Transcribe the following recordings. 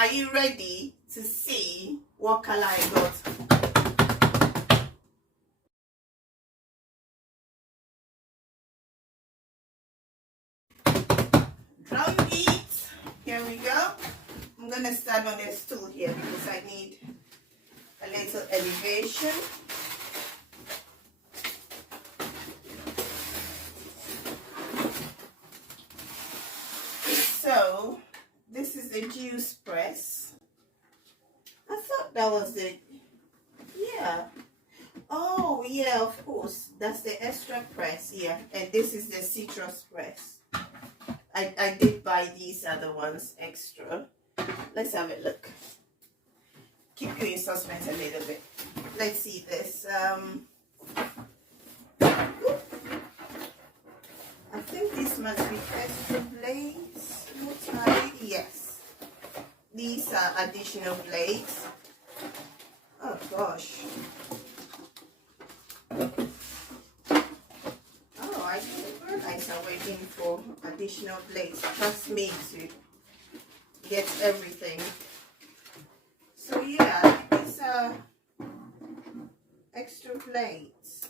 Are you ready to see what color I got? Drum beat. Here we go. I'm going to stand on a stool here because I need a little elevation. So this is the juice press. I thought that was the, yeah. Oh yeah, of course. That's the extra press, yeah. And this is the citrus press. I did buy these other ones extra. Let's have a look. Keep you in suspense a little bit. Let's see this. I think this must be extra blades. Yes. These are additional blades. Oh gosh. Oh, I didn't realize I'm waiting for additional blades. Trust me to get everything. So yeah, these are extra blades.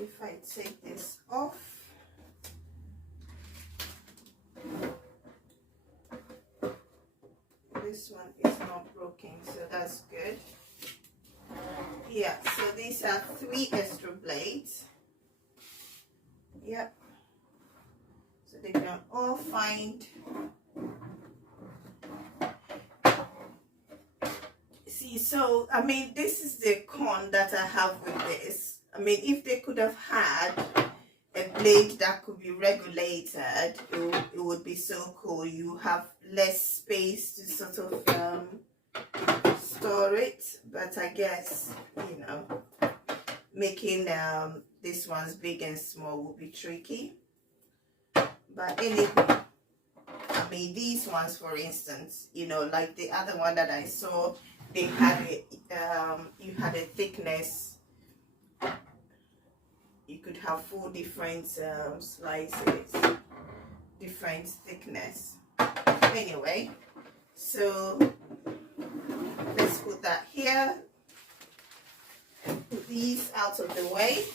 If I take this off, this one is not broken, so that's good. Yeah, so these are 3 extra blades. Yep. So they can all find. See, so I mean, this is the con that I have with this. I mean, if they could have had a blade that could be regulated, it would be so cool. You have less space to sort of store it. But I guess, you know, making these ones big and small will be tricky. But anyway, I mean, these ones, for instance, you know, like the other one that I saw, they had a, you had a thickness. You could have 4 different slices, different thickness. Anyway, so let's put that here. Put these out of the way.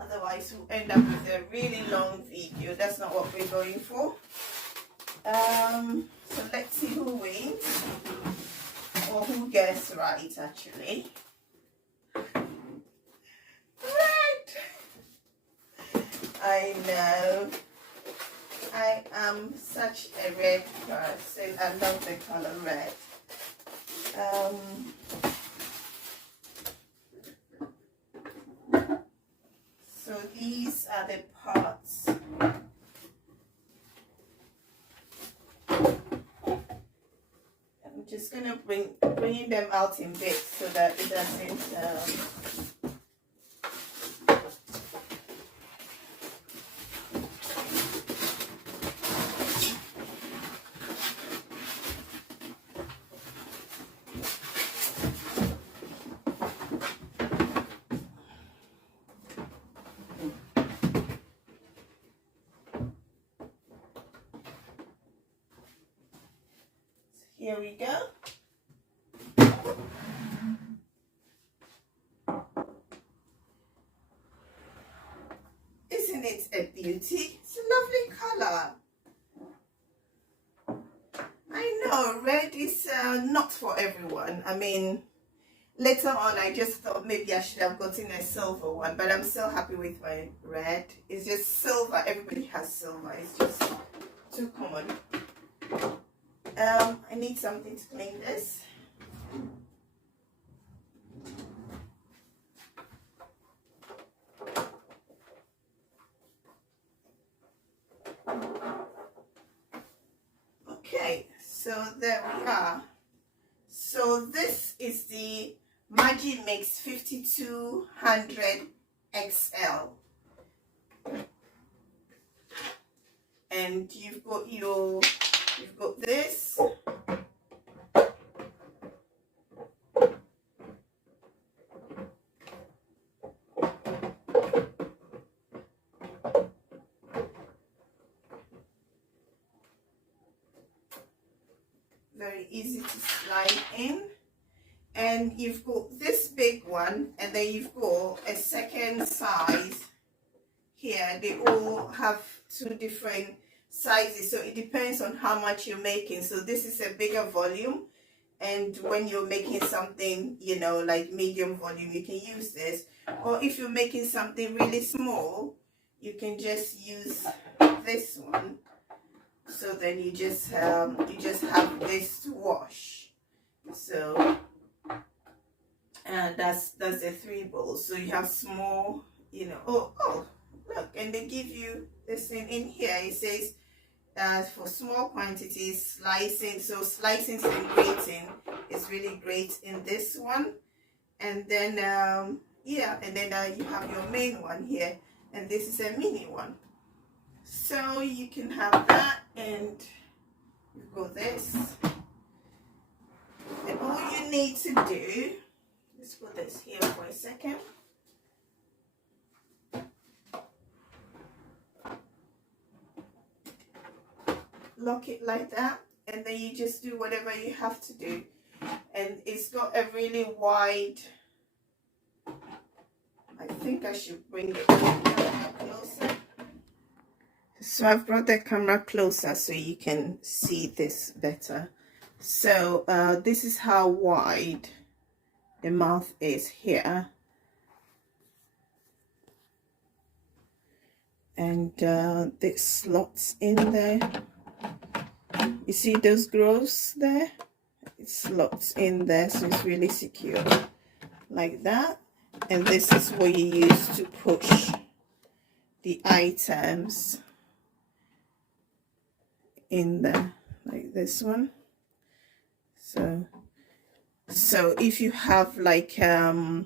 Otherwise, we'll end up with a really long video. That's not what we're going for. So let's see who wins, or who gets right, actually. I know. I am such a red person. I love the color red. So these are the parts. I'm just gonna bring them out in bits so that it doesn't. Here we go. Isn't it a beauty? It's a lovely color. I know red is not for everyone. I mean, later on I just thought maybe I should have gotten a silver one, but I'm still happy with my red. It's just silver. Everybody has silver. It's just too common. I need something to clean this. Okay, so there we are. So this is the Magimix 5200XL. And you've got this, very easy to slide in. And you've got this big one, and then you've got a second size here. They all have two different sizes, so it depends on how much you're making. So this is a bigger volume, and when you're making something, you know, like medium volume, you can use this. Or if you're making something really small, you can just use this one. So then you just have this to wash. So and that's the 3 bowls. So you have small, you know. Oh look, and they give you this thing in here. It says for small quantities, slicing. So slicing and grating is really great in this one. And then yeah, and then you have your main one here, and this is a mini one. So you can have that, and you've got this. And all you need to do, let's put this here for a second. Lock it like that, and then you just do whatever you have to do. And it's got a really wide, I think I should bring it closer. So I've brought the camera closer so you can see this better. So this is how wide the mouth is here. And this slots in there. You see those grooves there? It slots in there, so it's really secure like that. And this is what you use to push the items in there, like this one. So if you have like a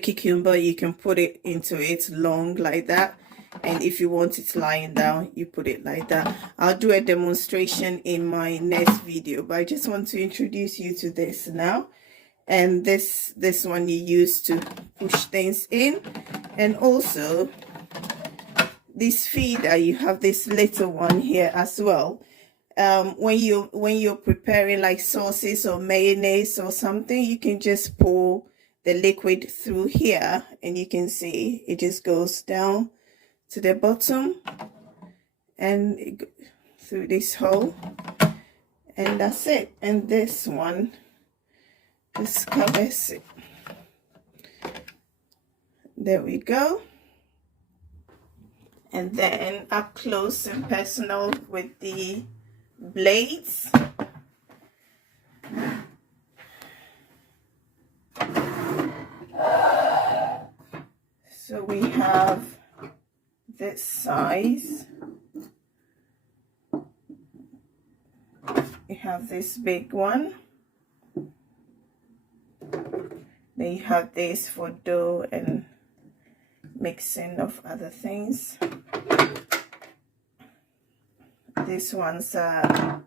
cucumber, you can put it into it long like that. And if you want it lying down, you put it like that. I'll do a demonstration in my next video, but I just want to introduce you to this now. And this one you use to push things in. And also this feeder, you have this little one here as well. When you're preparing like sauces or mayonnaise or something, you can just pour the liquid through here, and you can see it just goes down to the bottom and through this hole, and that's it. And this one just covers it. There we go. And then up close and personal with the blades. So we have this size. You have this big one. Then you have this for dough and mixing of other things. These ones are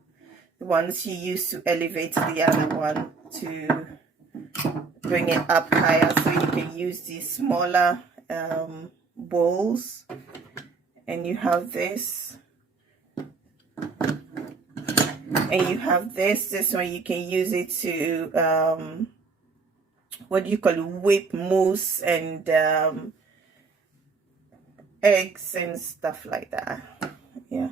the ones you use to elevate the other one to bring it up higher, so you can use these smaller bowls. And you have this, and you have this one you can use it to what do you call it, whip mousse and eggs and stuff like that. Yeah,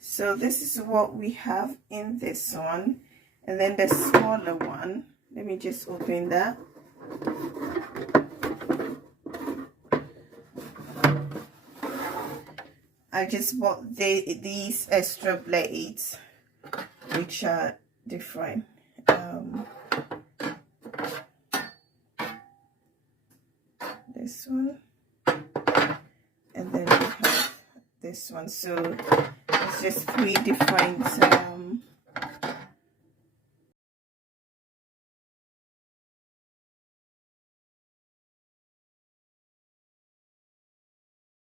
so this is what we have in this one. And then the smaller one, let me just open that. I just bought these extra blades, which are different. This one, and then we have this one. So it's just 3 different